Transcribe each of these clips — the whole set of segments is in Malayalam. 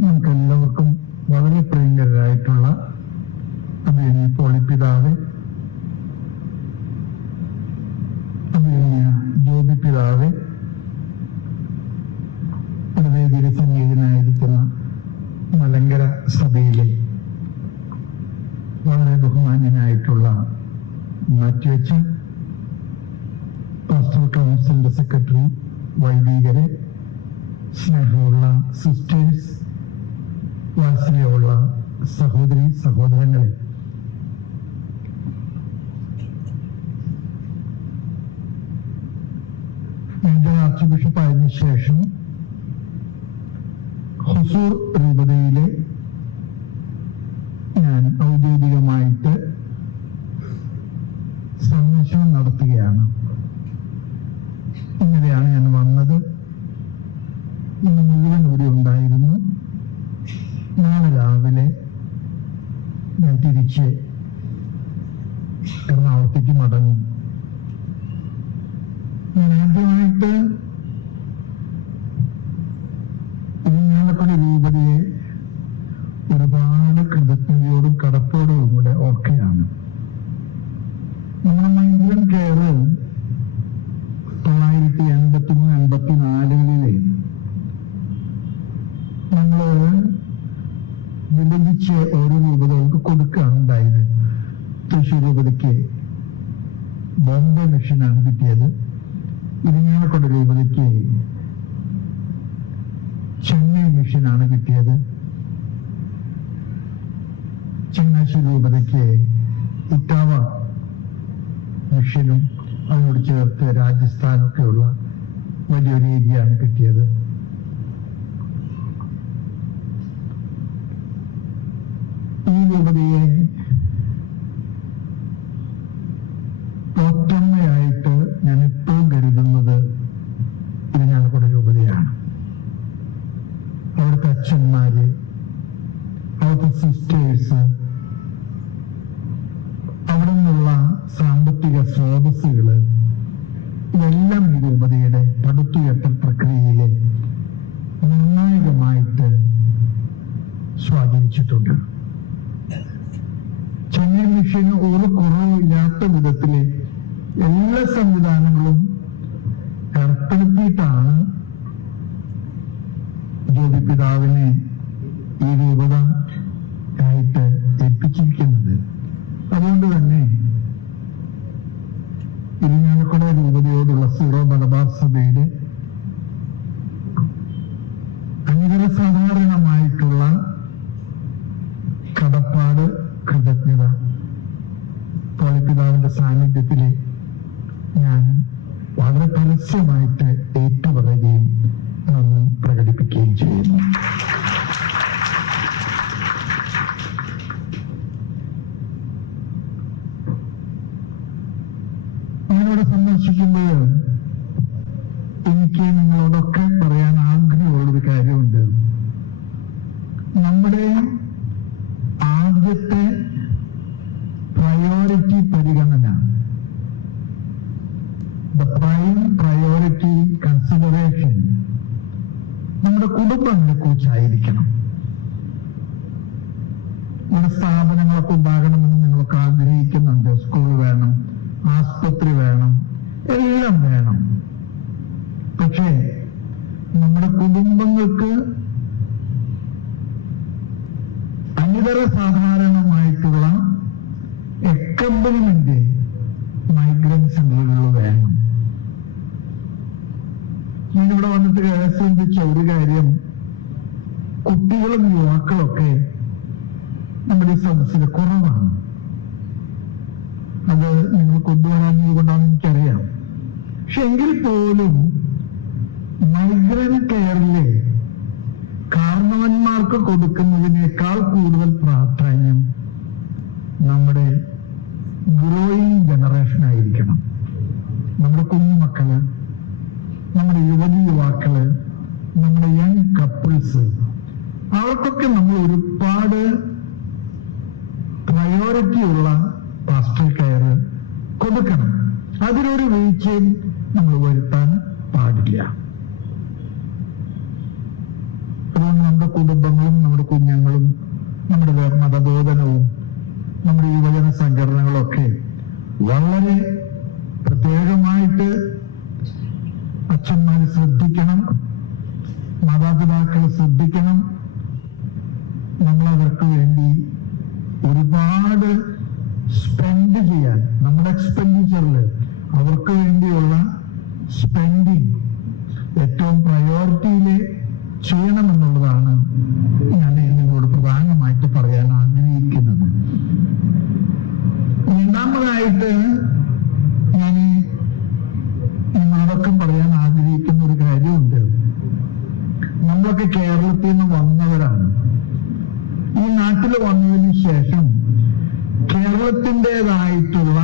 നമുക്കെല്ലാവർക്കും വളരെ പ്രിയങ്കരായിട്ടുള്ള അഭിനയ പോളിപ്പിതാവ്, അഭിനയ ജ്യോതിപിതാവ്, ഒരു വേദിയിൽ സംഗീതനായിരിക്കുന്ന മലങ്കര സഭയിലെ വളരെ ബഹുമാന്യനായിട്ടുള്ള മാറ്റിവെച്ച് പാസ്റ്റർ കൗൺസിലിന്റെ സെക്രട്ടറി, വൈദികരെ, സ്നേഹമുള്ള സിസ്റ്റേഴ്സ്, വാത്സല്യമുള്ള സഹോദരി സഹോദരങ്ങളെ, ഇന്ത്യൻ ആർച്ച് ബിഷപ്പ് ആയതിനു ശേഷം ഹുസൂർ രൂപതയിലെ ഞാൻ ഔദ്യോഗികമായിട്ട് സന്ദർശനം നടത്തുകയാണ്. ഇന്നലെയാണ് ഞാൻ വന്നത്. ഇന്ന് മുഴുവൻ ഇവിടെ ഉണ്ടായിരുന്നു. നാളെ രാവിലെ ഞാൻ തിരിച്ച് എറണാകുളത്തേക്ക് മടങ്ങും. ഞാൻ ആദ്യമായിട്ട് ഇരിങ്ങാലക്കുട രൂപതയെ ഒരുപാട് കൃതജ്ഞതയോടും കടപ്പോടും കൂടെ ഓർക്കുകയാണ്. നമ്മുടെ മൈഗ്രന്റ് കെയർ 1983-84 നമ്മള് വിഭജിച്ച് ഓരോ രൂപതകൾക്ക് കൊടുക്കുകയാണ് ഉണ്ടായത്. തൃശ്ശൂർ രൂപതയ്ക്ക് ബോംബെ മിഷനാണ് കിട്ടിയത്. ഇരിങ്ങാലക്കുട രൂപതയ്ക്ക് ചെന്നൈ മിഷനാണ് കിട്ടിയത്. ചങ്ങനാശ്ശേരി രൂപതയ്ക്ക് ഇറ്റാവ മിഷനും അതിനോട് ചേർത്ത് രാജസ്ഥാനൊക്കെയുള്ള വലിയൊരു ഏരിയയാണ് കിട്ടിയത്. ഈ രൂപതയെ തോറ്റമ്മയായിട്ട് ഞാൻ എപ്പോഴും കരുതുന്നത് ഇരിങ്ങാലക്കുട രൂപതയാണ്. അവിടുത്തെ അച്ഛന്മാര്, അവിടുത്തെ സിസ്റ്റേഴ്സ്, അവിടെ നിന്നുള്ള സാമ്പത്തിക സ്രോതസ്സുകള്, ഇതെല്ലാം ഈ രൂപതയുടെ പടുത്തുയർത്തൽ പ്രക്രിയയിലെ നിർണായകമായിട്ട് സ്വാധീനിച്ചിട്ടുണ്ട്. ചെന്നൈ മിഷന് ഒരു കുറവില്ലാത്ത വിധത്തില് എല്ലാ സംവിധാനങ്ങളും ഏർപ്പെടുത്തിയിട്ടാണ് ജ്യോതിപിതാവിനെ ഈ രൂപത ആയിട്ട് ഏൽപ്പിച്ചിരിക്കുന്നത്. അതുകൊണ്ട് തന്നെ ഇരിങ്ങാലക്കുട രൂപതയോടുള്ള സീറോ മലബാർ സഭയുടെ അനിതരസാധാരണമായിട്ടുള്ള കടപ്പാട്, കൃതജ്ഞത പോളിപ്പിതാവിന്റെ സാന്നിധ്യത്തില് ഞാൻ വളരെ പരസ്യമായിട്ട് ഏറ്റുപറയുകയും നന്ദി പ്രകടിപ്പിക്കുകയും ചെയ്യുന്നു. ഞാനിവിടെ സന്ദർശിക്കുമ്പോൾ എനിക്ക് നിങ്ങളോടൊക്കെ പറയാൻ ആഗ്രഹമുള്ളൊരു കാര്യമുണ്ട്. നമ്മുടെ ആദ്യത്തെ പ്രയോറിറ്റി പരിഗണന, ദ പ്രൈം പ്രയോറിറ്റി കൺസിഡറേഷൻ നമ്മുടെ കുടുംബങ്ങളെ കുറിച്ചായിരിക്കണം. നമ്മുടെ സ്ഥാപനങ്ങളൊക്കെ ഉണ്ടാകണമെന്ന് നിങ്ങളൊക്കെ ആഗ്രഹിക്കുന്നുണ്ട്. സ്കൂൾ വേണം, ആസ്പത്രി വേണം, എല്ലാം വേണം. പക്ഷേ നമ്മുടെ കുടുംബങ്ങൾക്ക് അനിതര സാധാരണമായിട്ടുള്ള അക്കംപനിമെന്റ് മൈഗ്രന്റ് സെന്ററുകൾ വേണം. ഞാനിവിടെ വന്നിട്ട് ചിന്തിച്ച ഒരു കാര്യം, കുട്ടികളും യുവാക്കളൊക്കെ നമ്മുടെ സദസ്സിൽ കുറവാണ്. അത് നിങ്ങൾ കൊണ്ടുവരാഞ്ഞത് കൊണ്ടാണെന്ന് എനിക്കറിയാം. പക്ഷെ എങ്കിൽ പോലും മൈഗ്രന്റ് കെയറിലെ കാരണവന്മാർക്ക് കൊടുക്കുന്നതിനേക്കാൾ കൂടുതൽ പ്രാധാന്യം നമ്മുടെ ഗ്രോയിങ് ജനറേഷൻ ആയിരിക്കണം. നമ്മുടെ കുഞ്ഞുമക്കള്, നമ്മുടെ യുവതി യുവാക്കള്, നമ്മുടെ യങ് കപ്പിൾസ്, അവർക്കൊക്കെ നമ്മൾ ഒരുപാട് പ്രയോറിറ്റി ഉള്ള പാസ്റ്റൽ കെയർ കൊടുക്കണം. അതിനൊരു വീഴ്ചയും നമ്മൾ വരുത്താൻ പാടില്ല. അതുകൊണ്ട് നമ്മുടെ കുടുംബങ്ങളും നമ്മുടെ കുഞ്ഞുങ്ങളും നമ്മുടെ മതബോധനവും നമ്മുടെ യുവജന സംഘടനകളും ഒക്കെ വളരെ പ്രത്യേകമായിട്ട് അച്ഛന്മാര് ശ്രദ്ധിക്കണം, മാതാപിതാക്കൾ ശ്രദ്ധിക്കണം. നമ്മൾ അവർക്ക് വേണ്ടി ഒരുപാട് സ്പെൻഡ് ചെയ്യാൻ, നമ്മുടെ എക്സ്പെൻഡിച്ചറിൽ അവർക്ക് വേണ്ടിയുള്ള സ്പെൻഡിങ് ഏറ്റവും പ്രയോറിറ്റിയിൽ ചെയ്യണമെന്നുള്ളതാണ് ഞാൻ നിങ്ങളോട് പ്രധാനമായിട്ട് പറയാൻ ആഗ്രഹിക്കുന്നത്. രണ്ടാമതായിട്ട് ഞാൻ നിങ്ങളോടൊക്കെ പറയാൻ ആഗ്രഹിക്കുന്ന ഒരു കാര്യമുണ്ട്. നമ്മളൊക്കെ കേരളത്തിൽ നിന്ന് വന്നവരാണ്. ഈ നാട്ടിൽ വന്നതിന് ശേഷം കേരളത്തിൻ്റെതായിട്ടുള്ള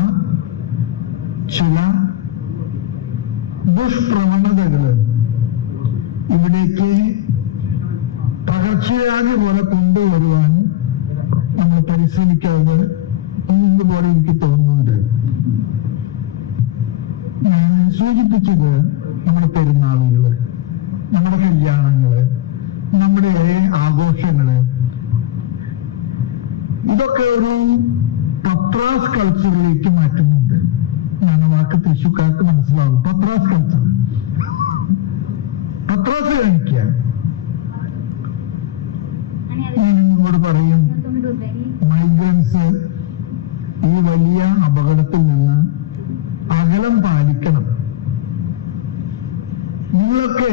ചില ദുഷ്പ്രവണതകള് ഇവിടേക്ക് പകർച്ചവ്യാധി പോലെ കൊണ്ടുവരുവാൻ നമ്മൾ പരിശ്രമിക്കാതെ പോലെ എനിക്ക് തോന്നുന്നുണ്ട്. ഞാൻ സൂചിപ്പിച്ചത് നമ്മുടെ പെരുന്നാളുകള്, നമ്മുടെ കല്യാണങ്ങള്, നമ്മുടെ ആഘോഷങ്ങള്, ഇതൊക്കെ ഒരു പത്രാസ് കൾച്ചറിലേക്ക് മാറ്റുന്നുണ്ട്. ഞാൻ വാക്ക് തൃശ്ശൂക്കാർക്ക് മനസ്സിലാവും. പത്രാസ് കൾച്ചർ, പത്രാസ് കാണിക്കുക. ഞാൻ നിങ്ങളോട് പറയും, മൈഗ്രൻസ് ഈ വലിയ അപകടത്തിൽ നിന്ന് അകലം പാലിക്കണം. നിങ്ങളൊക്കെ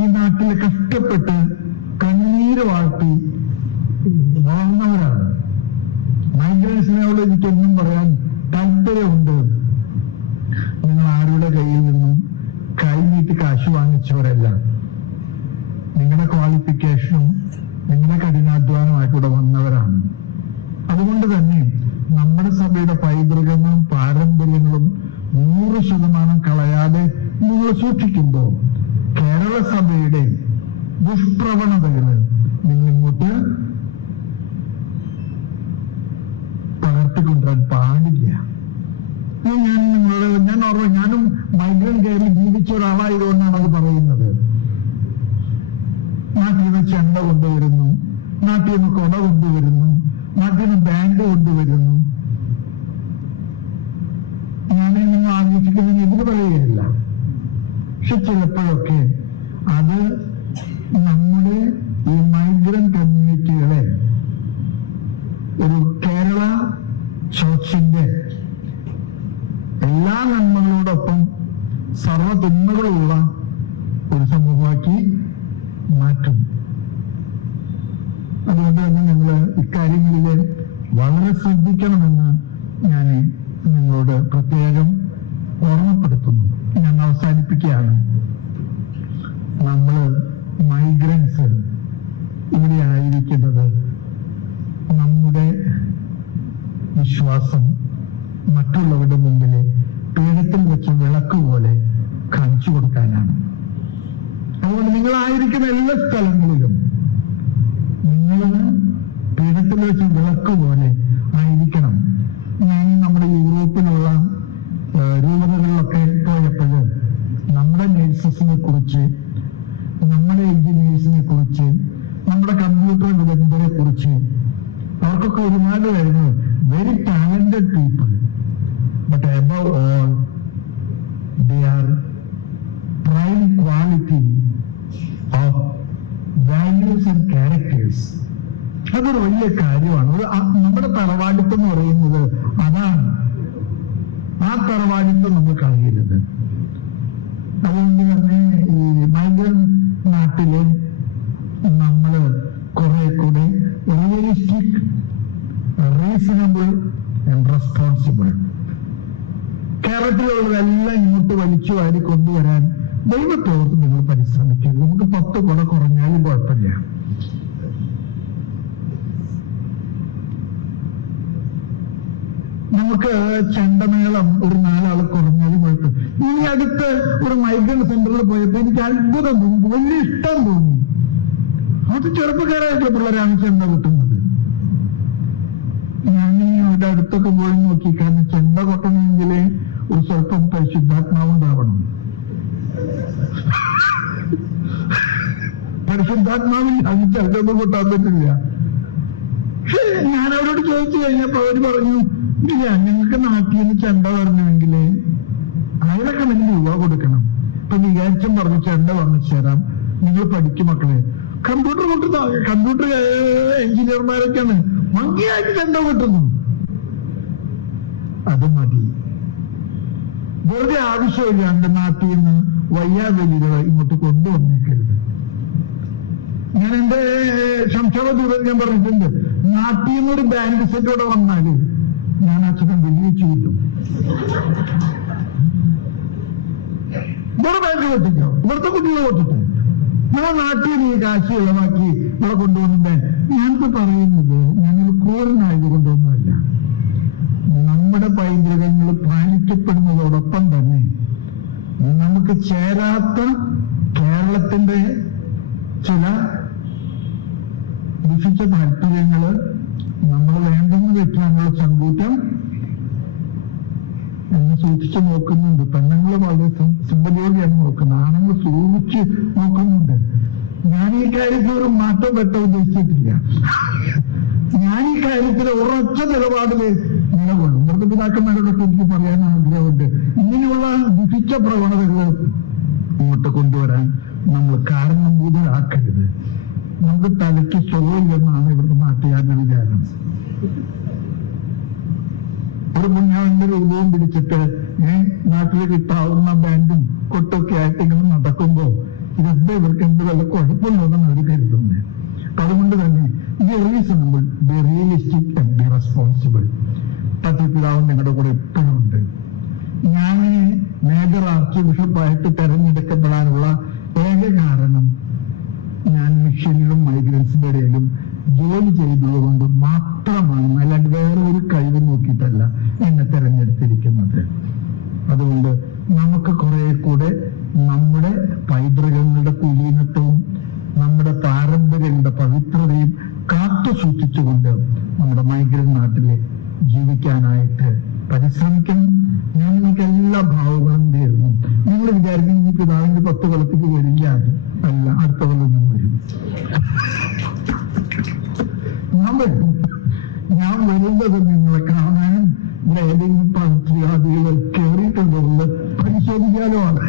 ഈ നാട്ടിൽ കഷ്ടപ്പെട്ട് കണ്ണീര് വാഴ്ത്തി വളർന്നവരാണ്. മൈഗ്രൻസിനോട് എനിക്കൊന്നും പറയാൻ താല്പര്യമുണ്ട്. നിങ്ങൾ ആരുടെ കയ്യിൽ നിന്നും കൈനീട്ടി കാശ് വാങ്ങിച്ചവരല്ല. നിങ്ങളുടെ ക്വാളിഫിക്കേഷനും നിങ്ങളുടെ കഠിനാധ്വാനമായിട്ടൂടെ വന്നവരാണ്. അതുകൊണ്ട് തന്നെ നമ്മുടെ സഭയുടെ പൈതൃകങ്ങളും പാരമ്പര്യങ്ങളും 100% കളയാതെ നിങ്ങൾ സൂക്ഷിക്കുമ്പോൾ കേരള സഭയുടെ ദുഷ്പ്രവണതകള് നിങ്ങൾ ഇങ്ങോട്ട് പകർത്തിക്കൊണ്ടുവരാൻ പാടില്ല. ഞാനും മൈഗ്രന്റ് കെയറിൽ ജീവിച്ച ഒരാളായതുകൊണ്ടാണ് അത് പറയുന്നത്. നാട്ടിൽ നിന്ന് ചെണ്ട കൊണ്ടുവരുന്നു, നാട്ടിൽ നിന്ന് കൊട കൊണ്ടുവരുന്നു, നാട്ടിൽ നിന്ന് ബാൻഡ് കൊണ്ടുവരുന്നു. ഞാൻ നിങ്ങൾ ആഘോഷിക്കുന്നതിന് എതിര് പറയുകയില്ല. പക്ഷെ ചിലപ്പോഴൊക്കെ അത് നമ്മുടെ ഈ മൈഗ്രന്റ് കമ്മ്യൂണിറ്റികളെ ഒരു കേരള ചർച്ചിന്റെ എല്ലാ നന്മകളോടൊപ്പം സർവ്വ തിന്മകളുള്ള ഒരു സമൂഹമാക്കി മാറ്റും. അതുകൊണ്ട് തന്നെ നിങ്ങൾ ഇക്കാര്യങ്ങളിൽ വളരെ ശ്രദ്ധിക്കണമെന്ന് ഞാൻ നിങ്ങളോട് പ്രത്യേകം ഓർമ്മപ്പെടുത്തുന്നു. ഞാൻ അവസാനിപ്പിക്കുകയാണ്. നമ്മൾ മൈഗ്രൻസ് ഇവിടെ ആയിരിക്കുന്നത് നമ്മുടെ വിശ്വാസം മറ്റുള്ളവരുടെ മുമ്പിൽ പീഠത്തിൽ വെച്ച് വിളക്ക് പോലെ കാണിച്ചു കൊടുക്കാനാണ്. അതുകൊണ്ട് നിങ്ങളായിരിക്കുന്ന എല്ലാ സ്ഥലങ്ങളിലും നിങ്ങൾ പീഠത്തിൽ വെച്ച് വിളക്ക് പോലെ ആയിരിക്കണം. ഞാൻ നമ്മുടെ യൂറോപ്പിലുള്ള രൂപതകളിലൊക്കെ പോയപ്പോൾ നമ്മുടെ നേഴ്സസിനെ കുറിച്ച്, നമ്മുടെ എഞ്ചിനീയേഴ്സിനെ കുറിച്ച്, നമ്മുടെ കമ്പ്യൂട്ടർ വിദഗ്ധരെ കുറിച്ച് അവർക്കൊക്കെ ഒരുപാട് വരുന്നു. Very talented people, but above all they are prime quality of values and characters. അതൊരു വലിയ കാര്യമാണ്. നമ്മുടെ തറവാടിത്തം എന്ന് പറയുന്നത് അതാണ്. ആ തറവാടിത്തം നമ്മൾ കളയരുത്. അതുകൊണ്ട് തന്നെ ഈ മൈഗ്രന്റ് നാട്ടില് നമ്മള് കുറെ കൂടെ റിയലിസ്റ്റിക്, റീസണബിൾ ആൻഡ് റെസ്പോൺസിബിൾ, കേരളത്തിലുള്ളതെല്ലാം ഇങ്ങോട്ട് വലിച്ചു വാരി കൊണ്ടുവരാൻ ദൈവത്തോർത്ത് നിങ്ങൾ പരിശ്രമിക്കരുത്. നമുക്ക് 10 കുട കുറഞ്ഞാലും കുഴപ്പമില്ല. നമുക്ക് ചെണ്ടമേളം ഒരു 4 ആൾ കുറഞ്ഞാലും കുഴപ്പമില്ല. ഈ അടുത്ത് ഒരു മൈഗ്രന്റ് സെന്ററിൽ പോയപ്പോ എനിക്ക് അത്ഭുതം തോന്നി, വലിയ ഇഷ്ടം തോന്നി. അത് ചെറുപ്പക്കാരായിട്ടുള്ള പിള്ളേരാണ് ചെണ്ട കൊട്ടുന്നത്. ഞാൻ അവരുടെ അടുത്തൊക്കെ പോയി നോക്കി. കാരണം ചെണ്ട കൊട്ടണമെങ്കിൽ ഒരു സ്വല്പം പരിശുദ്ധാത്മാവുണ്ടാവണം. പരിശുദ്ധാത്മാവിൽ അത് ചിലതൊന്നും കൂട്ടാൻ പറ്റില്ല. പക്ഷെ ഞാൻ അവരോട് ചോദിച്ചു കഴിഞ്ഞപ്പോ അവര് പറഞ്ഞു, ഇല്ല, ഞങ്ങൾക്ക് നാട്ടിൽ നിന്ന് ചെണ്ട വരണമെങ്കിൽ 1000 രൂപ കൊടുക്കണം. ഇപ്പൊ വികാരിച്ചൻ പറഞ്ഞു ചെണ്ട വാങ്ങിച്ചു തരാം, നിങ്ങൾ പഠിക്കും മക്കളെ. കമ്പ്യൂട്ടർ എഞ്ചിനീയർമാരൊക്കെയാണ് ഭംഗിയായിട്ട് ചെണ്ട കൊട്ടുന്നു. അത് മതി. വെറുതെ ആവശ്യമില്ലാണ്ട് നാട്ടിൽ നിന്ന് വയ്യാവലികളെ ഇങ്ങോട്ട് കൊണ്ടുവന്നേക്കരുത്. ഞാൻ എന്റെ സംശയദൂരം ഞാൻ പറഞ്ഞിട്ടുണ്ട്, നാട്ടിൽ നിന്നൊരു ബാൻഡ് സെറ്റോടെ വന്നാല് ഞാൻ അച്ഛനെ വെടിവെച്ചു കിട്ടും. ഇവിടെ ബാൻഡ് കൊട്ടിക്കോ, ഇവിടുത്തെ കുട്ടികളെ കൊട്ടിട്ട് നമ്മളെ നാട്ടിൽ നീ കാശ് ഇളവാക്കി ഇവിടെ കൊണ്ടുവന്നിട്ട് ഞാനിപ്പോ പറയുന്നത് ഞാനൊരു ക്രൂരനായത് കൊണ്ടൊന്നുമല്ല. നമ്മുടെ പൈതൃകങ്ങൾ പാലിക്കപ്പെടുന്നതോടൊപ്പം തന്നെ നമുക്ക് ചേരാത്ത കേരളത്തിന്റെ ചില ദുഷിച്ച താല്പര്യങ്ങള് നമ്മൾ വേണ്ടെന്ന് വെക്കാനുള്ള ചങ്കൂറ്റം എന്നെ സൂക്ഷിച്ചു നോക്കുന്നുണ്ട്. പെണ്ണുങ്ങൾ വളരെ സിമ്പതിയോടെയാണ് നോക്കുന്നത്, ആണുങ്ങൾ സൂക്ഷിച്ച് നോക്കുന്നുണ്ട്. ഞാൻ ഈ കാര്യത്തിൽ ഒരു മാറ്റം പറ്റാൻ ഉദ്ദേശിച്ചിട്ടില്ല. ഞാൻ ഈ കാര്യത്തിൽ ഉറച്ച നിലപാടില് നിലകൊള്ളും. ഇവിടുത്തെ പിതാക്കന്മാരോടൊക്കെ എനിക്ക് പറയാൻ ആഗ്രഹമുണ്ട്, ഇങ്ങനെയുള്ള ദുഷിച്ച പ്രവണതകൾ ഇങ്ങോട്ട് കൊണ്ടുവരാൻ നമ്മൾ കാരണഭൂതരാക്കരുത്. നമുക്ക് തലയ്ക്ക് സുഖമില്ലെന്നാണ് ഇവിടുത്തെ നാട്ടുകാരുടെ വിചാരം. ഒരു മുന്നാളിന്റെ രൂപവും പിടിച്ചിട്ട് നാട്ടിൽ കിട്ടാവുന്ന ബാൻഡും കൊട്ടൊക്കെ ആയിട്ട് ഇങ്ങനെ നടക്കുമ്പോ ഇതെന്താ ഇവർക്ക് എന്ത് വല്ല കുഴപ്പമുണ്ടോന്നാണ് അവർ കരുതുന്നത്. അതുകൊണ്ട് തന്നെ reasonable, be realistic and be responsible. പത്രപിതാവ് നിങ്ങളുടെ കൂടെ എപ്പോഴും ഉണ്ട്. ഞാൻ മേജർ ആർച്ച് ബിഷപ്പായിട്ട് തെരഞ്ഞെടുക്കപ്പെടാനുള്ള ഏക കാരണം ഞാൻ മിഷനിലും മൈഗ്രൻസിന്റെ ഇടയിലും ജോലി ചെയ്തത് കൊണ്ട് മാത്രമാണ്, അല്ലാണ്ട് വേറെ ഒരു കഴിവ് നോക്കിയിട്ടല്ല എന്നെ തെരഞ്ഞെടുത്തിരിക്കുന്നത്. അതുകൊണ്ട് നമുക്ക് കുറെ കൂടെ നമ്മുടെ പൈതൃകങ്ങളുടെ കുലീനത്വവും നമ്മുടെ പാരമ്പര്യങ്ങളുടെ പവിത്രതയും കാത്തു സൂക്ഷിച്ചുകൊണ്ട് നമ്മുടെ മൈഗ്രന്റ് നാട്ടിലെ ജീവിക്കാനായിട്ട് പരിശ്രമിക്കണം. ഞാൻ നിങ്ങൾക്ക് എല്ലാ ഭാവങ്ങളും നേരുന്നു. നിങ്ങൾ വിചാരിക്കും ഈ പിതാവിന്റെ 10 കൊല്ലത്തേക്ക് വരില്ല, അല്ല, അടുത്ത കൊല്ലം ഞാൻ വരും. ഞാൻ വരുന്നത് നിങ്ങളെ കാണാനും ഇവിടെ ഏതെങ്കിലും പ്രവൃത്തിയാദികൾ കയറിയിട്ടുണ്ടോ എന്ന് പരിശോധിക്കാനോ ആണ്.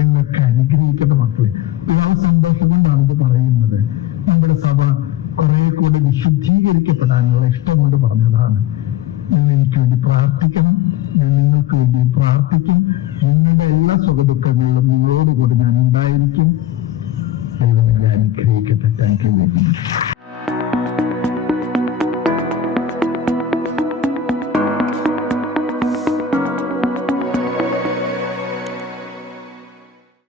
നിങ്ങൾക്ക് അനുഗ്രഹിക്കേണ്ട മക്കളെ, പിതാവ് സന്തോഷം കൊണ്ടാണ് ഇത് പറയുന്നത്. നമ്മുടെ സഭ കുറെ കൂടെ വിശുദ്ധീകരിക്കപ്പെടാനുള്ള ഇഷ്ടം കൊണ്ട് പറഞ്ഞതാണ്. നിങ്ങൾ എനിക്ക് വേണ്ടി പ്രാർത്ഥിക്കണം, ഞാൻ നിങ്ങൾക്ക് വേണ്ടി പ്രാർത്ഥിക്കും. നിങ്ങളുടെ എല്ലാ സുഖദുഃഖങ്ങളിലും നിങ്ങളോടുകൂടി ഞാൻ ഉണ്ടായിരിക്കും. ദൈവം നിങ്ങളെ അനുഗ്രഹിക്കട്ടെ. Thank you.